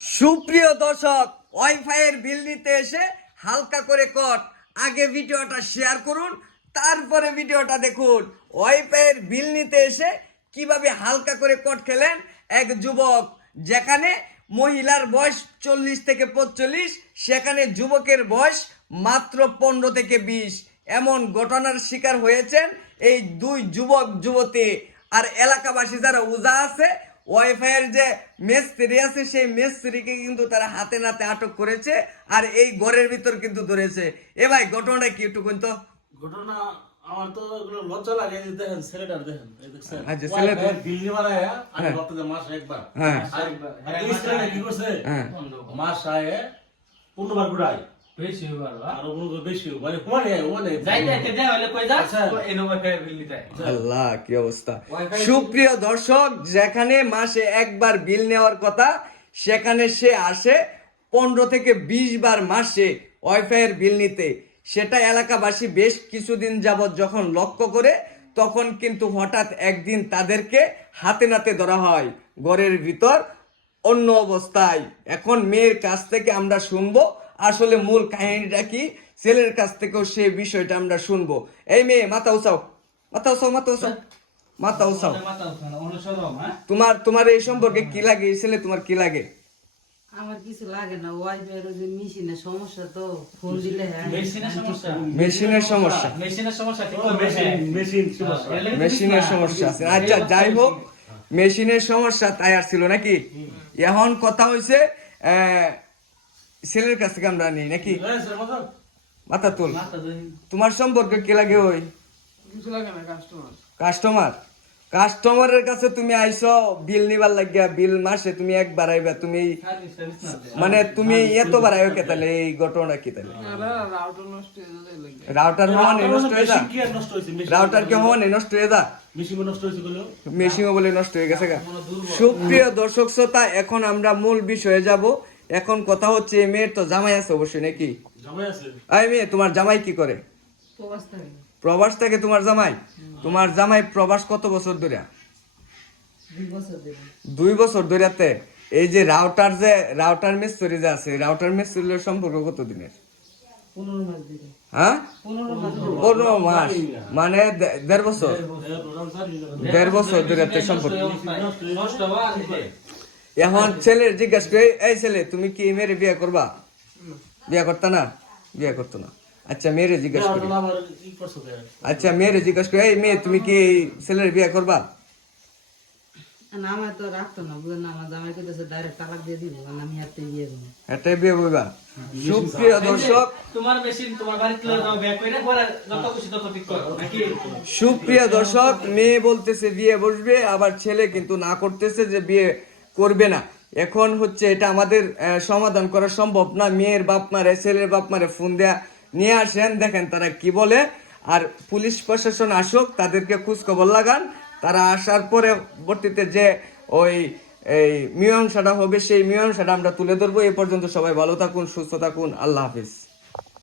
সুপ্রিয় দর্শক, ওয়াইফাইয়ের বিল নিতে এসে হালকা করে কট। আগে ভিডিওটা শেয়ার করুন, তারপরে ভিডিওটা দেখুন। ওয়াইফাইয়ের বিল নিতে এসে কিভাবে হালকা করে কট খেলেন এক যুবক। যেখানে মহিলার বয়স 40 থেকে 45, সেখানে যুবকের বয়স মাত্র 15 থেকে 20। এমন ঘটনার শিকার হয়েছেন এই দুই যুবক যুবতী। আর এলাকাবাসী যারা উজা আছে, ওয়াইফাইয়ের যে মিস্ত্রি আছে, সেই মিস্ত্রিকে কিন্তু তারা হাতে নাতে আটক করেছে আর এই ঘরের ভিতর কিন্তু ধরেছে। এ ভাই, ঘটনাটা কি একটু তো? ঘটনা আমার তো এগুলো লজ্জা লাগে। এই দেখেন ছেলেটা দেখেন, এই দেখছেন আচ্ছা, ছেলে তো বিল নিয়ে মারায়া আমি বলতে মাসে একবার। হ্যাঁ, আর এই ছেলেটা কি করছে? মাস আয়ে 15 বার ঘুরাই বেশি হবার আর ওগুলো বেশি মানে ওখানে যাইতে দেয়া হলে কই যাস আচ্ছা। তো এনো ওয়াইফাই বিল নিতে আল্লাহ, কি অবস্থা। সুপ্রিয় দর্শক, যেখানে মাসে একবার বিল নেওয়ার কথা, সেখানে সে আসে 15 থেকে 20 বার মাসে ওয়াইফাইয়ের বিল নিতে। সেটা এলাকাবাসী বেশ কিছুদিন যাবৎ যখন লক্ষ্য করে, তখন কিন্তু হঠাৎ একদিন তাদেরকে হাতে নাতে ধরা হয় ঘরের ভিতর অন্য অবস্থায়। এখন মেয়ের কাছ থেকে আমরা শুনবো আসলে মূল কাহিনীটা কি, ছেলের কাছ থেকেও সেই বিষয়টা আমরা শুনবো। এই মেয়ে, মাথা উঁচাও, মাথা উঁচাও, মাথা উঁচাও, মাথা উঁচাও। মাথা উঠানো অনুসরণ। হ্যাঁ, তোমার এই সম্পর্কে কি লাগে? এই ছেলে তোমার কি লাগে? আমার কিছু লাগে না, ওয়াইফাই যে মেশিনের সমস্যা, তো ফোন দিলে মেশিনের সমস্যা। মেশিনের সমস্যা, মেশিনের সমস্যা কি মেশিন সমস্যা। মেশিনের সমস্যা আছে। আচ্ছা, যাই হোক, মেশিনের সমস্যা তাই আর ছিল নাকি? এখন কথা হয়েছে ছেলের কাছ থেকে আমরা নিই নাকি? মাথা তুল। তোমার সম্পর্কে কি লাগে? ওই কিছু লাগে না, কাস্টমার, কাস্টমারের কাছে তুমি আইছো বিল নিবার লাগিয়া। বিল মাসে তুমি একবার আইবা, তুমি মানে তুমি এতবার আইও কে? তাহলে এই ঘটনা কি? তাহলে রাউটার হওয়ানে নষ্ট হয়ে যা, রাউটার কে হওয়ানে নষ্ট হয়ে যা, মেশিনও বলে নষ্ট হয়ে গেছে গা। সুপ্রিয় দর্শক শ্রোতা, এখন আমরা মূল বিষয়ে যাব। এখন কথা হচ্ছে, মেয়ের তো জামাই আছে অবশ্যই নাকি? এই মেয়ে, তোমার জামাই কি করে? প্রবাস থাকে তোমার জামাই? তোমার জামাই প্রবাস কত বছর ধরে? 2 বছর ধরে। এই যে রাউটার মিস্ত্রি যে আছে, রাউটার মিস্ত্রির সম্পর্ক কত দিনের? 15 মাস ধরে। হ্যাঁ, 15 মাস, মানে 1.5 বছর। 1.5 বছর ধরে সম্পর্ক। এখন ছেলের জিজ্ঞাসা করে, এই ছেলে, তুমি কি মেয়ের বিয়ে করবা? বিয়ে করতা না? বিয়ে করতো না। আচ্ছা, মেয়েরে জিজ্ঞাসা করি। আচ্ছা, মেয়েরে জিজ্ঞাসা করি, এই মেয়ে, তুমি কি ছেলের বিয়ে করবা? না, আমার তো রাখতো না, বুঝলেন না, আমার জামাই কইতেছে ডাইরেক্ট তালাক দিয়ে দিব, আমি হাতে বিয়ে করব। এটাই বিয়ে বইবা। সুপ্রিয় দর্শক, তোমার মেশিন তোমার বাড়িতে লয়ে যাও, ব্যাক কইরা পরে যত খুশি তত ঠিক করো নাকি? সুপ্রিয় দর্শক, মেয়ে বলতেছে বিয়ে বসবে, আবার ছেলে কিন্তু না করতেছে যে বিয়ে করবে না। এখন হচ্ছে এটা আমাদের সমাধান করা সম্ভব না। মেয়ের বাপ মারে, ছেলের বাপ মারে ফোন দেয়া নিয়ে আসেন, দেখেন তারা কি বলে। আর পুলিশ প্রশাসন আসুক, তাদেরকে খোঁজ খবর লাগান। তারা আসার পরে বর্তিতে যে ওই এই মীমাংসাটা হবে, সেই মীমাংসাটা আমরা তুলে ধরবো। এ পর্যন্ত সবাই ভালো থাকুন, সুস্থ থাকুন। আল্লাহ হাফিজ।